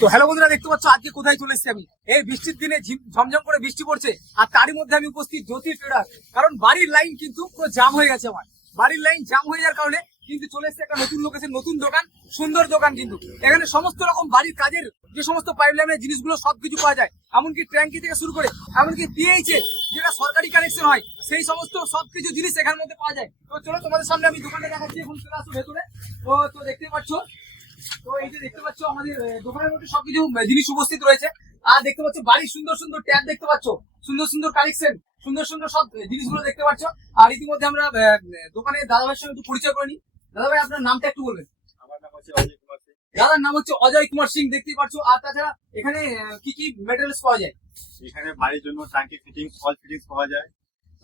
তো হ্যালো বন্ধুরা, দেখতে পাচ্ছ আজকে কোথায় চলে এসেছি আমি। এই বৃষ্টির দিনে ঝমঝম করে বৃষ্টি পড়ছে, আর তারই মধ্যে আমি উপস্থিত জ্যোতি ট্রেডার। কারণ বাড়ির লাইন কিন্তু পুরো জাম হয়ে গেছে। আমার বাড়ির লাইন জাম হয়ে যাওয়ার কারণে কিন্তু চলে এসেছে একটা নতুন লোকেশন, নতুন দোকান, সুন্দর দোকান। কিন্তু এখানে সমস্ত রকম বাড়ির কাজের যে সমস্ত পাইপ লাইনের জিনিসগুলো সবকিছু পাওয়া যায়, এমনকি ট্যাঙ্কি থেকে শুরু করে এমনকি পিএইচ এর যেটা সরকারি কানেকশন হয়, সেই সমস্ত সবকিছু জিনিস এখানের মধ্যে পাওয়া যায়। তো চলো তোমাদের সামনে আমি দোকানটা দেখাচ্ছি। এখন চলে আসো ভেতরে। তো দেখতে পাচ্ছ, তো এই যে দেখতে পাচ্ছ আমাদের দোকানের মধ্যে সবকিছু জিনিস উপস্থিত রয়েছে। আর দেখতে পাচ্ছ বাড়ির সুন্দর সুন্দর ট্যাব দেখতে পাচ্ছ, সুন্দর সুন্দর কালেকশন, সুন্দর সুন্দর সব জিনিসগুলো দেখতে পাচ্ছ। আর ইতিমধ্যে আমরা দোকানে দাদাভাইয়ের সঙ্গে একটু পরিচয় করে নিই। দাদাভাই, আপনার নামটা একটু বলবেন। আমার নাম হচ্ছে অজয় কুমার সিং। দাদার নাম হচ্ছে অজয় কুমার সিং, দেখতেই পাচ্ছ। আর তাছাড়া এখানে কি কি মেটেরিয়ালস পাওয়া যায়? এখানে বাড়ির জন্য ট্যাঙ্কি ফিটিংস, অল ফিটিংস পাওয়া যায়।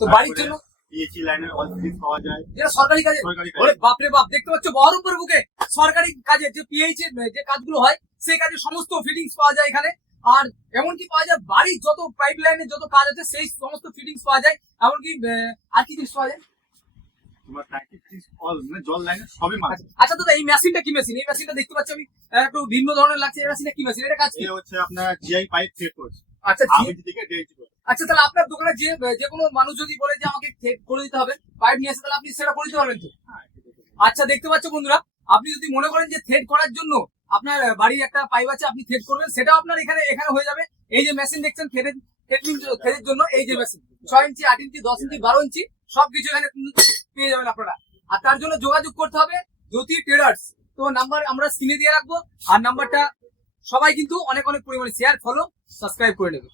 তো বাড়ির জন্য পিএইচই লাইনের অল ফিটিংস পাওয়া যায়, যেটা সরকারি কাজে। সরকারি কাজে। ওরে বাপরে বাপ, দেখতে পাচ্ছ বহরমপুর বুকে সরকারি কাজে যে পিএইচ এর যে কাজগুলো হয়, সেই কাজের সমস্ত ফিটিংস পাওয়া যায় এখানে। আর এমনকি পাওয়া যায় বাড়ির যত পাইপ লাইনের যত কাজ আছে সেই সমস্ত ফিটিংস পাওয়া যায়। এমনকি আর কি জিনিস পাওয়া যায়? তোমার ট্যাঙ্কি ফিটিংস অল মানে জল লাইনের সবই মাল। আচ্ছা দাদা, এই মেশিনটা কি মেশিন? এই মেশিনটা দেখতে পাচ্ছি আমি একটু ভিন্ন ধরনের লাগছে। এই মেশিনটা কি মেশিন? এটা কাজ কি? এই হচ্ছে আপনার জিআই পাইপ সেট করছে। আচ্ছা আমিটি থেকে ডিএইচি করে। আচ্ছা, তাহলে আপনার দোকানে যে কোনো মানুষ যদি বলে যে আমাকে থ্রেড করে দিতে হবে, পাইপ নিয়ে আসে, তাহলে আপনি সেটা করে দিতে পারবেন তো? আচ্ছা, দেখতে পাচ্ছ বন্ধুরা, আপনি যদি মনে করেন যে থ্রেড করার জন্য আপনার বাড়ির একটা পাইপ আছে, আপনি থ্রেড করবেন, সেটাও আপনার এখানে হয়ে যাবে। এই যে মেশিন দেখছেন থ্রেডের জন্য, এই যে মেশিন 6 ইঞ্চি, 8 ইঞ্চি, 10 ইঞ্চি, 12 ইঞ্চি সবকিছু এখানে পেয়ে যাবেন আপনারা। আর তার জন্য যোগাযোগ করতে হবে জ্যোতি ট্রেডার্স। তো নাম্বার আমরা স্ক্রিনে দিয়ে রাখবো, আর নাম্বারটা সবাই কিন্তু অনেক অনেক পরিমাণে শেয়ার, ফলো, সাবস্ক্রাইব করে নেবে।